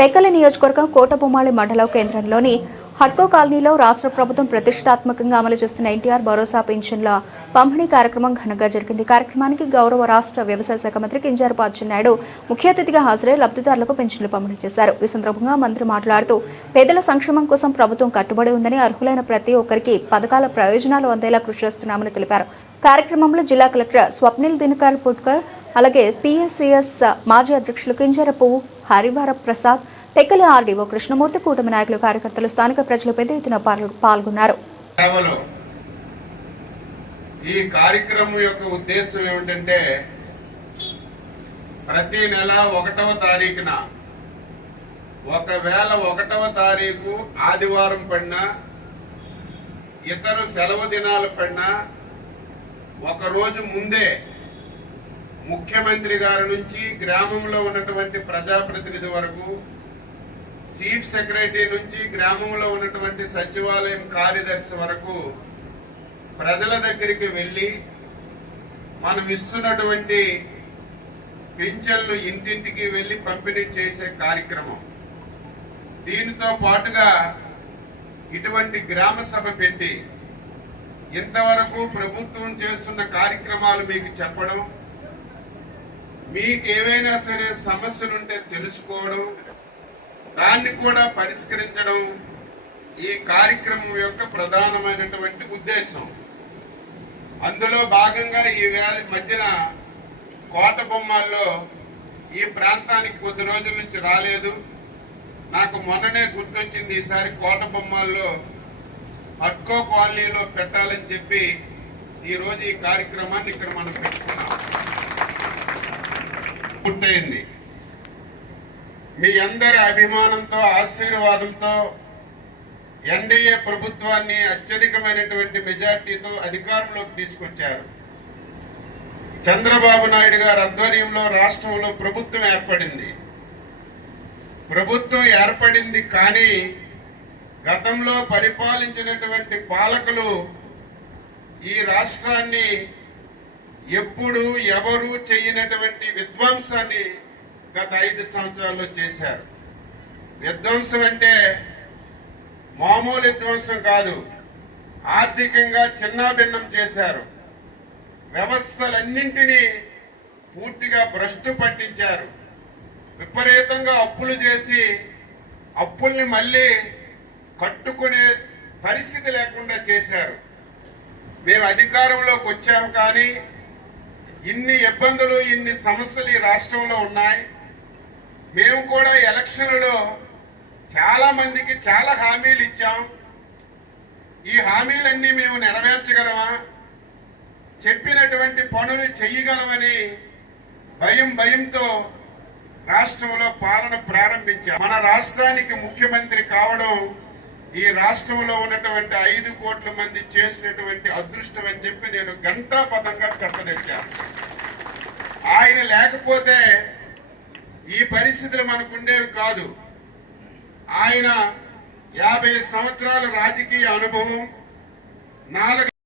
టెక్కలి నియోజకవర్గం కోటబొమ్మాళి మండలం కేంద్రంలోని హట్కో కాలనీలో రాష్ట్ర ప్రభుత్వం ప్రతిష్టాత్మకంగా అమలు చేస్తున్న ఎన్టీఆర్ భరోసా పింఛన్ల పంపిణీ కార్యక్రమం ఘనంగా జరిగింది. కార్యక్రమానికి గౌరవ రాష్ట్ర వ్యవసాయ శాఖ మంత్రి కింజరాపు అచ్చెన్నాయుడు ముఖ్య అతిథిగా హాజరై లబ్ధిదారులకు పింఛన్లు పంపిణీ చేశారు. ఈ సందర్భంగా మంత్రి మాట్లాడుతూ పేదల సంక్షేమం కోసం ప్రభుత్వం కట్టుబడి ఉందని, అర్హులైన ప్రతి ఒక్కరికి పథకాల ప్రయోజనాలు అందేలా కృషి చేస్తున్నామని తెలిపారు. కార్యక్రమంలో జిల్లా కలెక్టర్ స్వప్నిల్ దినకర్ పుట్కర్, అలాగే పిఎస్సిఎస్ మాజీ అధ్యక్షులు కింజరపు హరివర ప్రసాద్, టెక్కలి ఆర్డీఓ కృష్ణమూర్తి, కూటమి నాయకులు, కార్యకర్తలు, స్థానిక ప్రజలు పెద్ద ఎత్తున పాల్గొన్నారు. ఈ కార్యక్రమం యొక్క ఉద్దేశం ఏమిటంటే ప్రతి నెల 1వ తారీఖున ఒకవేళ 1వ తారీఖు ఆదివారం పడినా ఇతర సెలవు దినాలు పడినా ఒకరోజు ముందే ముఖ్యమంత్రి గారి నుంచి గ్రామంలో ఉన్నటువంటి ప్రజాప్రతినిధి వరకు, చీఫ్ సెక్రటరీ నుంచి గ్రామంలో ఉన్నటువంటి సచివాలయం కార్యదర్శి వరకు ప్రజల దగ్గరికి వెళ్ళి మనం ఇస్తున్నటువంటి పింఛన్లు ఇంటింటికి వెళ్ళి పంపిణీ చేసే కార్యక్రమం. దీనితో పాటుగా ఇటువంటి గ్రామ సభ పెట్టి ఇంతవరకు ప్రభుత్వం చేస్తున్న కార్యక్రమాలు మీకు చెప్పడం, మీకు ఏవైనా సరే సమస్యలుంటే తెలుసుకోవడం, దాన్ని కూడా పరిష్కరించడం ఈ కార్యక్రమం యొక్క ప్రధానమైనటువంటి ఉద్దేశం. అందులో భాగంగా ఈ మధ్యన కోటబొమ్మాల్లో ఈ ప్రాంతానికి కొద్ది రోజుల నుంచి రాలేదు. నాకు మొన్ననే గుర్తొచ్చింది, ఈసారి కోటబొమ్మాల్లో హట్కో కాలనీలో పెట్టాలని చెప్పి ఈరోజు ఈ కార్యక్రమాన్ని ఇక్కడ మనం పెట్టుకున్నాం. పూర్తయింది. మీ అందరి అభిమానంతో, ఆశీర్వాదంతో ఎన్డీఏ ప్రభుత్వాన్ని అత్యధికమైనటువంటి మెజార్టీతో అధికారంలోకి తీసుకొచ్చారు. చంద్రబాబు నాయుడు గారి ఆధ్వర్యంలో రాష్ట్రంలో ప్రభుత్వం ఏర్పడింది. ప్రభుత్వం ఏర్పడింది కానీ గతంలో పరిపాలించినటువంటి పాలకులు ఈ రాష్ట్రాన్ని ఎప్పుడు ఎవరు చేయనటువంటి విధ్వంసాన్ని గత 5 సంవత్సరాల్లో చేశారు. విధ్వంసం అంటే మామూలు విధ్వంసం కాదు, ఆర్థికంగా చిన్నాభిన్నం చేశారు. వ్యవస్థలన్నింటినీ పూర్తిగా భ్రష్టు పట్టించారు. విపరీతంగా అప్పులు చేసి అప్పుల్ని మళ్ళీ కట్టుకునే పరిస్థితి లేకుండా చేశారు. మేము అధికారంలోకి వచ్చాము కానీ ఇన్ని ఇబ్బందులు, ఇన్ని సమస్యలు ఈ రాష్ట్రంలో ఉన్నాయి. మేము కూడా ఎలక్షన్లలో చాలా మందికి చాలా హామీలు ఇచ్చాం. ఈ హామీలన్నీ మేము నెరవేర్చగలమా, చెప్పినటువంటి పనులు చెయ్యగలమని భయంతో రాష్ట్రంలో పాలన ప్రారంభించాం. మన రాష్ట్రానికి ముఖ్యమంత్రి కావడం ఈ రాష్ట్రంలో ఉన్నటువంటి 5 కోట్ల మంది చేసినటువంటి అదృష్టం అని చెప్పి నేను ఘంటాపథంగా చెప్పదలిచాను. ఆయన లేకపోతే ఈ పరిస్థితులు మనకుండేవి కాదు. ఆయన 50 సంవత్సరాల రాజకీయ అనుభవం, 4